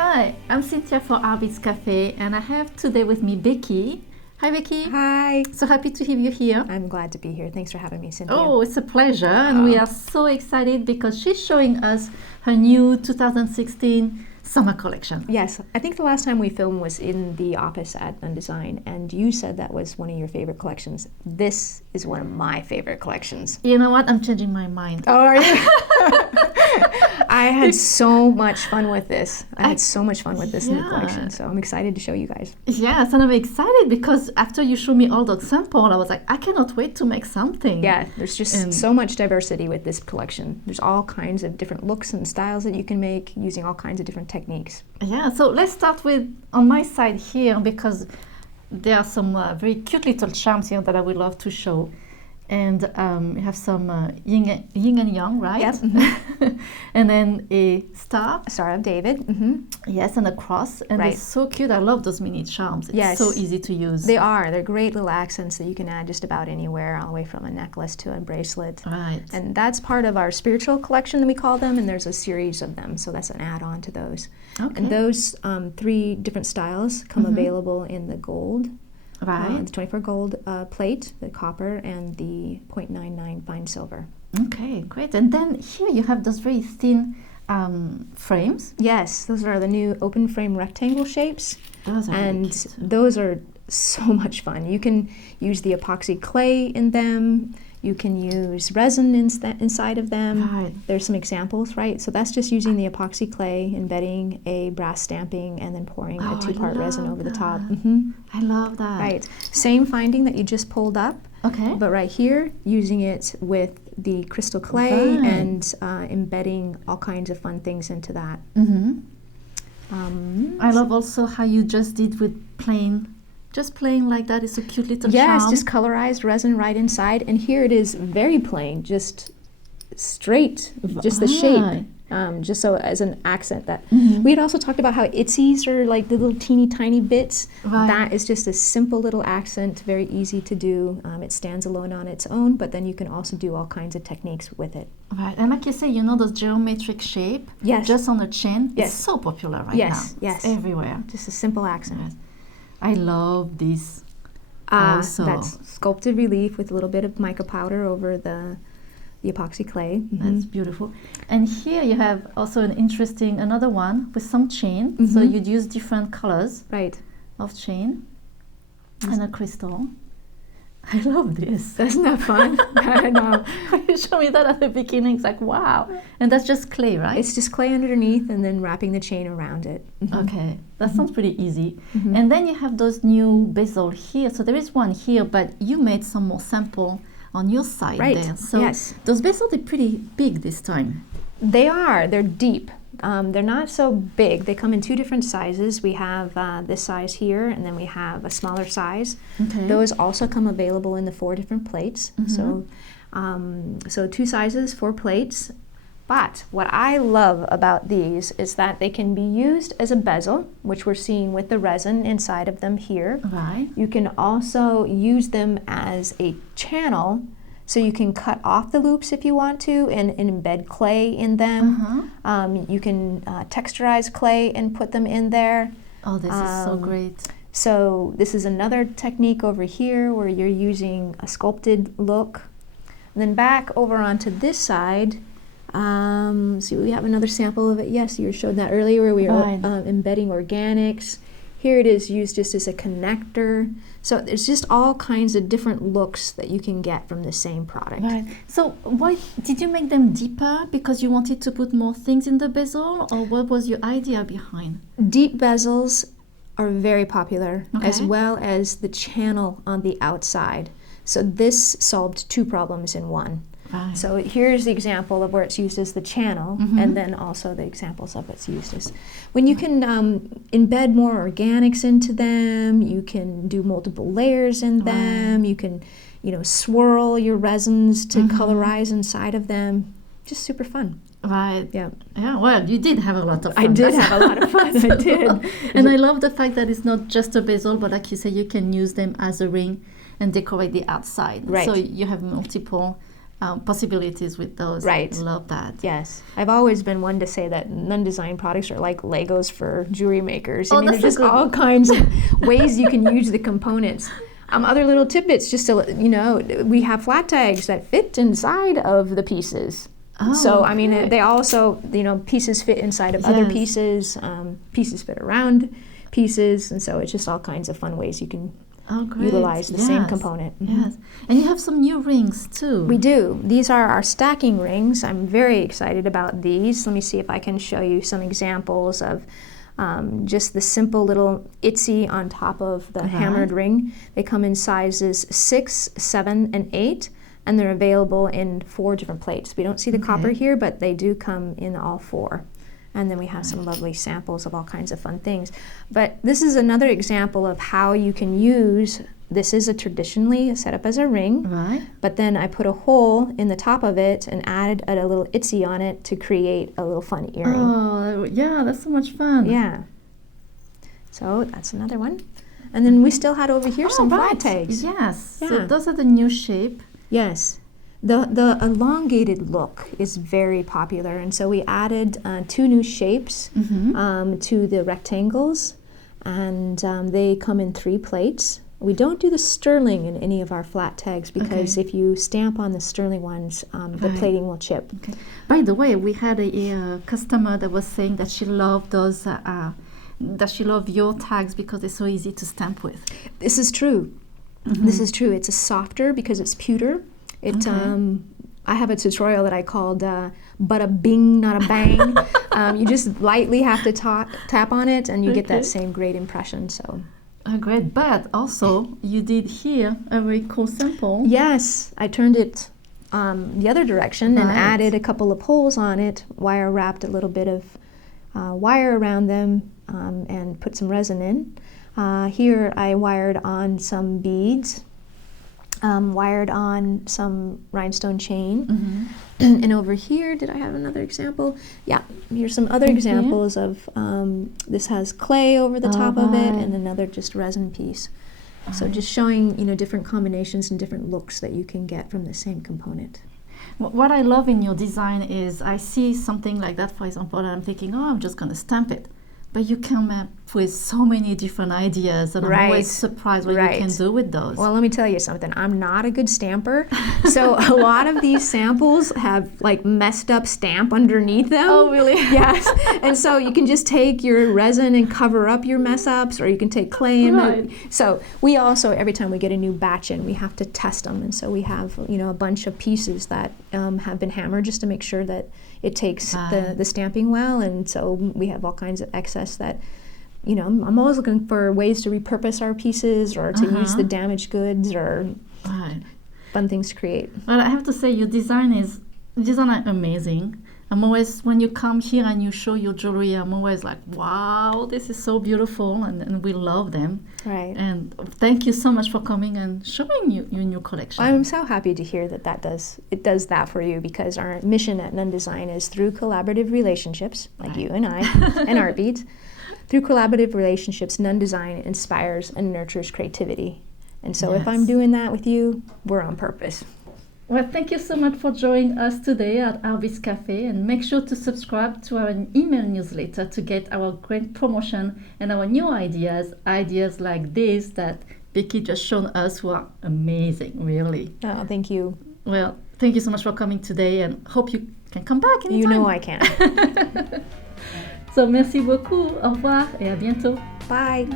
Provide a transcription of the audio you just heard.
Hi, I'm Cynthia for Artbeads Cafe, and I have today with me Becky. Hi, Becky. Hi. So happy to have you here. I'm glad to be here. Thanks for having me, Cynthia. Oh, it's a pleasure, and we are so excited because she's showing us her new 2016 summer collection. Yes, I think the last time we filmed was in the office at Undesign, and you said that was one of your favorite collections. This is one of my favorite collections. You know what? I'm changing my mind. Oh, are you? I had so much fun with this. I had so much fun with this new collection, so I'm excited to show you guys. Yes, and I'm excited because after you showed me all the sample, I was like, I cannot wait to make something. Yeah, there's just so much diversity with this collection. There's all kinds of different looks and styles that you can make using all kinds of different techniques. Yeah, so let's start with on my side here because there are some very cute little charms here that I would love to show. And you have some yin and yang, right? Yep. Mm-hmm. And then a star. A Star of David. Mm-hmm. Yes, and a cross. And they're so cute. I love those mini charms. It's so easy to use. They are. They're great little accents that you can add just about anywhere, all the way from a necklace to a bracelet. Right. And that's part of our spiritual collection that we call them, and there's a series of them, so that's an add-on to those. Okay. And those 3 different styles come available in the gold. Right. The 24 gold plate, the copper, and the 0.99 fine silver. Okay, great. And then here you have those very thin frames. Yes, those are the new open frame rectangle shapes. Those are really cute. Those are so much fun. You can use the epoxy clay in them. You can use resin inside of them. Right. There's some examples, right? So that's just using the epoxy clay, embedding a brass stamping, and then pouring a 2-part resin over the top. Mm-hmm. I love that. Right. Same finding that you just pulled up. Okay. But right here, using it with the crystal clay and embedding all kinds of fun things into that. Mm-hmm. I love also how you just did with plain. Just plain like that is a cute little charm. Yes, just colorized resin right inside. And here it is very plain, just straight, just the shape. Just so as an accent that we had also talked about how itzies are like the little teeny tiny bits. That is just a simple little accent, very easy to do. It stands alone on its own, but then you can also do all kinds of techniques with it. Right, and like you say, you know those geometric shape just on the chain? Yes. It's so popular right now. Yes, it's everywhere. Just a simple accent. Yes. I love this. That's sculpted relief with a little bit of mica powder over the epoxy clay. That's beautiful. And here you have also another one with some chain. So you'd use different colors of chain and a crystal. I love this. Isn't that fun? I know. You showed me that at the beginning. It's like, wow. And that's just clay, right? It's just clay underneath and then wrapping the chain around it. Okay. That sounds pretty easy. And then you have those new bezel here. So there is one here, but you made some more sample on your side there. So those bezels are pretty big this time. They are. They're deep. They're not so big. They come in 2 different sizes. We have this size here, and then we have a smaller size. Okay. Those also come available in the 4 different plates. So 2 sizes, 4 plates. But what I love about these is that they can be used as a bezel, which we're seeing with the resin inside of them here. Right. You can also use them as a channel, so you can cut off the loops if you want to and embed clay in them. You can texturize clay and put them in there. Oh, this is so great. So this is another technique over here where you're using a sculpted look. And then back over onto this side, so we have another sample of it. Yes, you showed that earlier where we were embedding organics. Here it is used just as a connector. So there's just all kinds of different looks that you can get from the same product. Right. So why did you make them deeper? Because you wanted to put more things in the bezel? Or what was your idea behind? Deep bezels are very popular, as well as the channel on the outside. So this solved 2 problems in one. Right. So here's the example of where it's used as the channel, and then also the examples of it's used as. When you can embed more organics into them, you can do multiple layers in them, you can swirl your resins to colorize inside of them. Just super fun. Right. Yeah. Yeah, well, you did have a lot of fun. I did have a lot of fun. I did. And I love the fact that it's not just a bezel, but like you say, you can use them as a ring and decorate the outside. Right. So you have multiple possibilities with those. Right. Love that. Yes. I've always been one to say that Nunn Design products are like Legos for jewelry makers. I mean, there's just all kinds of ways you can use the components. Other little tidbits, just to, we have flat tags that fit inside of the pieces. Oh, so, okay. I mean, they also, pieces fit inside of other pieces. Pieces fit around pieces. And so it's just all kinds of fun ways you can utilize the same component. Yes. And you have some new rings too. We do. These are our stacking rings. I'm very excited about these. Let me see if I can show you some examples of just the simple little itsy on top of the hammered ring. They come in sizes 6, 7, and 8, and they're available in 4 different plates. We don't see the copper here, but they do come in all 4. And then we have some lovely samples of all kinds of fun things. But this is another example of how you can use, this is traditionally set up as a ring, but then I put a hole in the top of it and added a little itsy on it to create a little fun earring. Oh, yeah, that's so much fun. Yeah. So that's another one. And then we still had over here some flat tags. Yes. Yeah. So those are the new shape. Yes. The elongated look is very popular, and so we added 2 new shapes to the rectangles, and they come in 3 plates. We don't do the sterling in any of our flat tags because if you stamp on the sterling ones, the plating will chip. Okay. By the way, we had a customer that was saying that she loved those, that she loved your tags because they're so easy to stamp with. This is true. This is true. It's a softer because it's pewter. I have a tutorial that I called "Bada Bing, Not a Bang." You just lightly have to tap on it, and you get that same great impression. So, great. But also, you did here a very cool sample. Yes, I turned it the other direction and added a couple of holes on it. Wire wrapped a little bit of wire around them and put some resin in. Here, I wired on some beads. Wired on some rhinestone chain. And over here, did I have another example? Yeah, here's some other examples of, this has clay over the top of it and another just resin piece. So just showing, different combinations and different looks that you can get from the same component. What I love in your design is I see something like that, for example, and I'm thinking, oh, I'm just going to stamp it. But you come up with so many different ideas, and I'm always surprised what you can do with those. Well, let me tell you something. I'm not a good stamper, so a lot of these samples have like messed up stamp underneath them. Oh, really? Yes. And so you can just take your resin and cover up your mess ups, or you can take clay and so we also, every time we get a new batch in, we have to test them, and so we have a bunch of pieces that have been hammered just to make sure that it takes the stamping well, and so we have all kinds of excess that, I'm always looking for ways to repurpose our pieces or to use the damaged goods or fun things to create. Well, I have to say your design is amazing. I'm always, when you come here and you show your jewelry, I'm always like, wow, this is so beautiful, and we love them. Right. And thank you so much for coming and showing your new collection. I'm so happy to hear that does that for you, because our mission at Nunn Design is through collaborative relationships, like you and I, and Artbeads. Through collaborative relationships, Nunn Design inspires and nurtures creativity. And so if I'm doing that with you, we're on purpose. Well, thank you so much for joining us today at Artbeads Cafe, and make sure to subscribe to our email newsletter to get our great promotion and our new ideas like this that Becky just shown us, who are amazing, really. Oh, thank you. Well, thank you so much for coming today, and hope you can come back anytime. You know I can. So, merci beaucoup, au revoir et à bientôt. Bye.